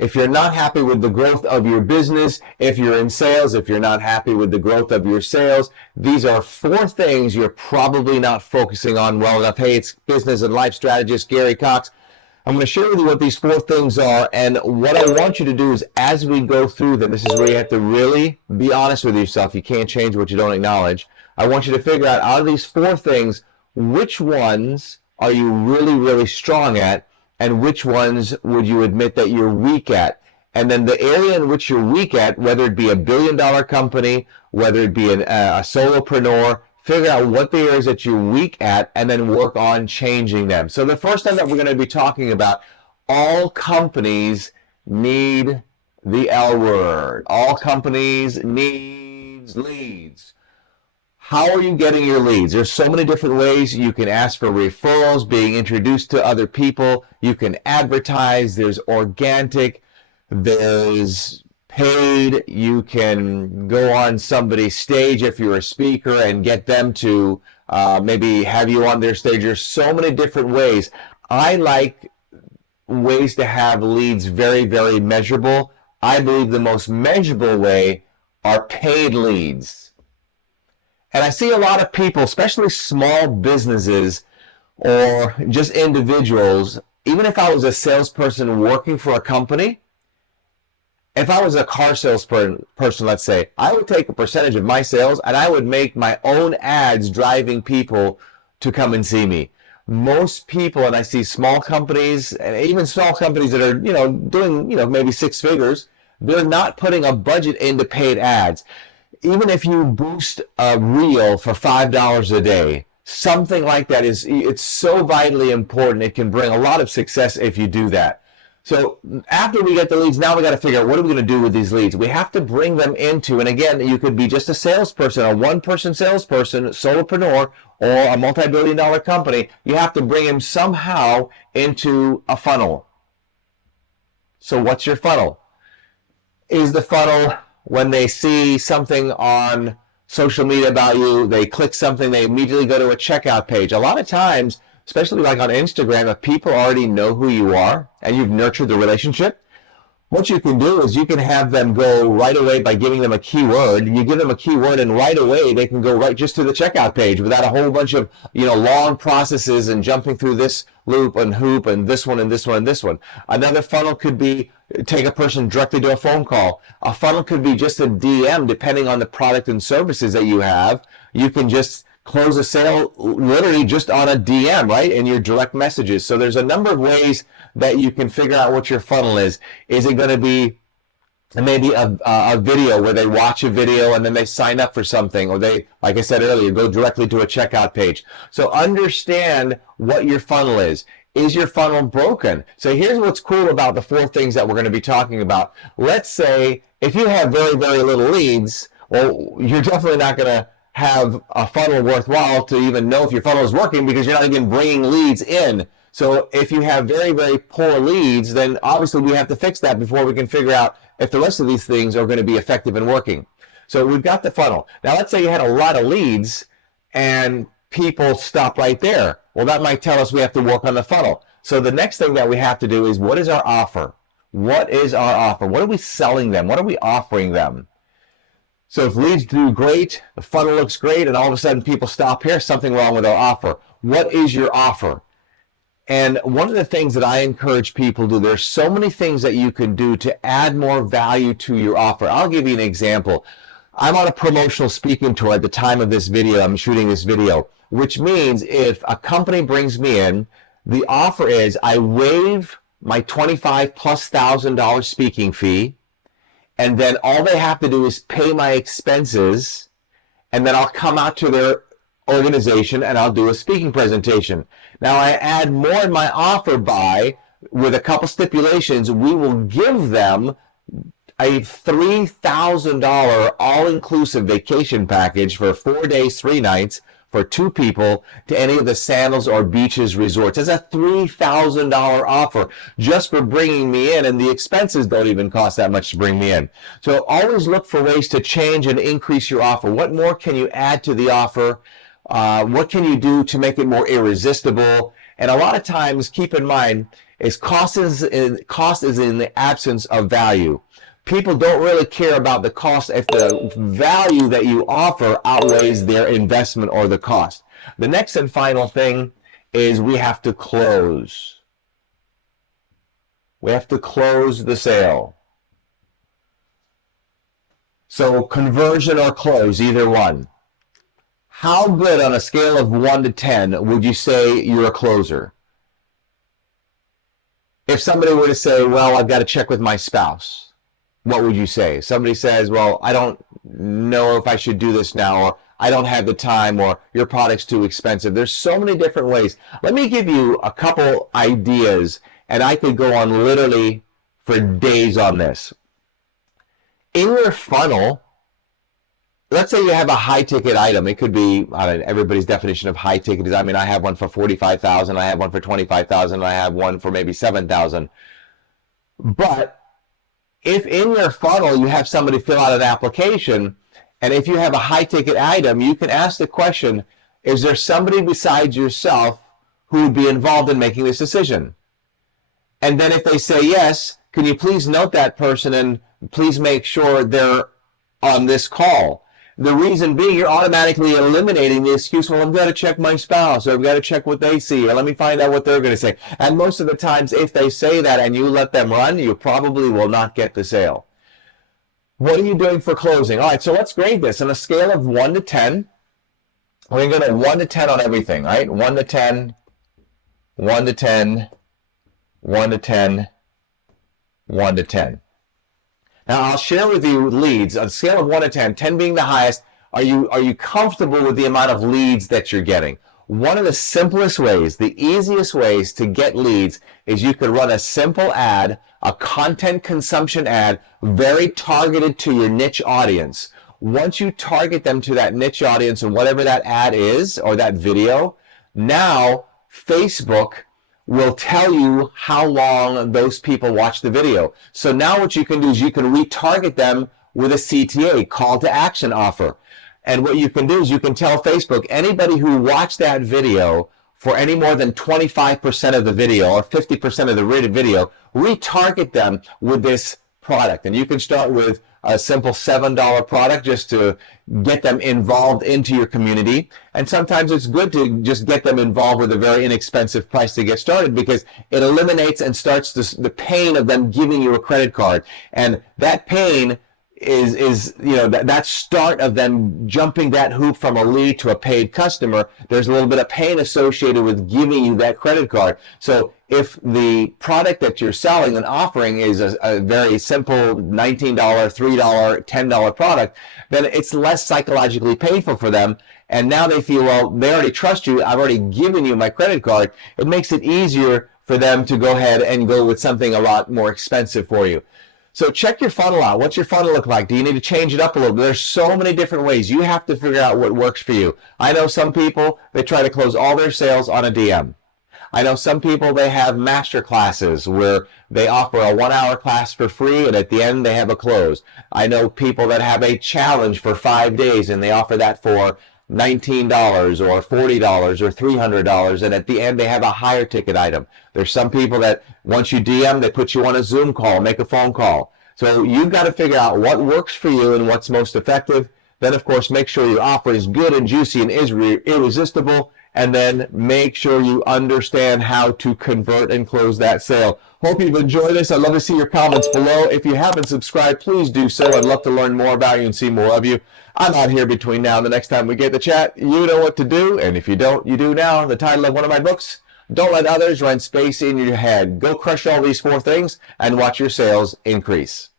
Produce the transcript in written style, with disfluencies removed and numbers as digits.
if you're not happy with the growth of your business, if you're in sales, if you're not happy with the growth of your sales, these are 4 things you're probably not focusing on well enough. Hey, it's business and life strategist Gary Coxe. I'm going to share with you what these 4 things are, and what I want you to do is, as we go through them, this is where you have to really be honest with yourself. You can't change what you don't acknowledge. I want you to figure out of these 4 things, which ones are you really, really strong at, and which ones would you admit that you're weak at? And then the area in which you're weak at, whether it be a billion-dollar company, whether it be a solopreneur, figure out what the areas that you're weak at and then work on changing them. So the first thing that we're going to be talking about, all companies need the L word. All companies need leads. How are you getting your leads? There's so many different ways. You can ask for referrals, being introduced to other people. You can advertise. There's organic. There's paid. You can go on somebody's stage if you're a speaker and get them to maybe have you on their stage. There's so many different ways. I like ways to have leads very, very measurable. I believe the most measurable way are paid leads. And I see a lot of people, especially small businesses or just individuals, even if I was a salesperson working for a company, if I was a car salesperson, let's say, I would take a percentage of my sales and I would make my own ads driving people to come and see me. Most people, and I see small companies, and even small companies that are, doing, maybe 6 figures, they're not putting a budget into paid ads. Even if you boost a reel for $5 a day, something like that it's so vitally important. It can bring a lot of success if you do that. So after we get the leads, now we got to figure out what are we going to do with these leads. We have to bring them into, and again, you could be just a salesperson, a one-person salesperson, solopreneur, or a multi-billion-dollar company. You have to bring them somehow into a funnel. So what's your funnel? Is the funnel when they see something on social media about you, they click something, they immediately go to a checkout page? A lot of times, especially like on Instagram, if people already know who you are and you've nurtured the relationship, what you can do is you can have them go right away by giving them a keyword. You give them a keyword and right away they can go right just to the checkout page without a whole bunch of long processes and jumping through this loop and hoop and this one and this one and this one. Another funnel could be take a person directly to a phone call. A funnel could be just a DM, depending on the product and services that you have. You can just close a sale literally just on a DM, right, in your direct messages. So there's a number of ways that you can figure out what your funnel is. Is it going to be maybe a video where they watch a video and then they sign up for something, or they, like I said earlier, go directly to a checkout page? So understand what your funnel is. Is your funnel broken? So here's what's cool about the 4 things that we're going to be talking about. Let's say if you have very, very little leads, well, you're definitely not going to have a funnel worthwhile to even know if your funnel is working, because you're not even bringing leads in. So if you have very, very poor leads, then obviously we have to fix that before we can figure out if the rest of these things are going to be effective and working. So we've got the funnel. Now let's say you had a lot of leads and people stop right there. Well, that might tell us we have to work on the funnel. So the next thing that we have to do is, what is our offer? What is our offer? What are we selling them? What are we offering them? So if leads do great, the funnel looks great, and all of a sudden people stop here, something wrong with our offer. What is your offer? And one of the things that I encourage people to do, there's so many things that you can do to add more value to your offer. I'll give you an example. I'm on a promotional speaking tour at the time of this video. I'm shooting this video, which means if a company brings me in, the offer is I waive my $25,000+ speaking fee, and then all they have to do is pay my expenses, and then I'll come out to their organization and I'll do a speaking presentation. Now I add more in my offer by, with a couple stipulations, we will give them a $3,000 all-inclusive vacation package for 4 days, 3 nights for 2 people to any of the Sandals or Beaches resorts. That's a $3,000 offer just for bringing me in, and the expenses don't even cost that much to bring me in. So always look for ways to change and increase your offer. What more can you add to the offer? What can you do to make it more irresistible? And a lot of times, keep in mind, is cost is in the absence of value. People don't really care about the cost if the value that you offer outweighs their investment or the cost. The next and final thing is we have to close. We have to close the sale. So conversion or close, either one. How good on a scale of 1 to 10 would you say you're a closer? If somebody were to say, well, I've got to check with my spouse, what would you say? Somebody says, well, I don't know if I should do this now, or I don't have the time, or your product's too expensive. There's so many different ways. Let me give you a couple ideas, and I could go on literally for days on this. In your funnel, let's say you have a high ticket item. It could be, I mean, everybody's definition of high ticket is, I mean, I have one for $45,000, I have one for $25,000, I have one for maybe $7,000. But if in your funnel you have somebody fill out an application, and if you have a high ticket item, you can ask the question, is there somebody besides yourself who would be involved in making this decision? And then if they say yes, can you please note that person and please make sure they're on this call? The reason being, you're automatically eliminating the excuse, well, I've got to check my spouse, or I've got to check what they see, or let me find out what they're going to say. And most of the times, if they say that and you let them run, you probably will not get the sale. What are you doing for closing? All right, so let's grade this on a scale of 1 to 10. We're going to go 1 to 10 on everything, right? 1 to 10, 1 to 10, 1 to 10, 1 to 10. Now, I'll share with you leads on a scale of 1 to 10, 10 being the highest. Are you comfortable with the amount of leads that you're getting? One of the simplest ways, the easiest ways to get leads is you could run a simple ad, a content consumption ad, very targeted to your niche audience. Once you target them to that niche audience and whatever that ad is or that video, now Facebook will tell you how long those people watch the video. So now what you can do is you can retarget them with a CTA, call to action offer. And what you can do is you can tell Facebook, anybody who watched that video for any more than 25% of the video or 50% of the rated video, retarget them with this product. And you can start with a simple $7 product just to get them involved into your community. And sometimes it's good to just get them involved with a very inexpensive price to get started, because it eliminates and starts the pain of them giving you a credit card. And that pain is you know, that start of them jumping that hoop from a lead to a paid customer. There's a little bit of pain associated with giving you that credit card. So if the product that you're selling and offering is a very simple $19, $3, $10 product, then it's less psychologically painful for them. And now they feel, well, they already trust you. I've already given you my credit card. It makes it easier for them to go ahead and go with something a lot more expensive for you. So check your funnel out. What's your funnel look like? Do you need to change it up a little bit? There's so many different ways. You have to figure out what works for you. I know some people, they try to close all their sales on a DM. I know some people, they have master classes where they offer a 1-hour class for free, and at the end they have a close. I know people that have a challenge for 5 days and they offer that for $19 or $40 or $300, and at the end they have a higher ticket item. There's some people that once you DM, they put you on a Zoom call, make a phone call. So you've got to figure out what works for you and what's most effective. Then, of course, make sure your offer is good and juicy and is irresistible. And then make sure you understand how to convert and close that sale. Hope you've enjoyed this. I'd love to see your comments below. If you haven't subscribed, please do so. I'd love to learn more about you and see more of you. I'm out here between now and the next time we get the chat. You know what to do, and if you don't, you do now. The title of one of my books, Don't Let Others Run Space in Your Head. Go crush all these 4 things and watch your sales increase.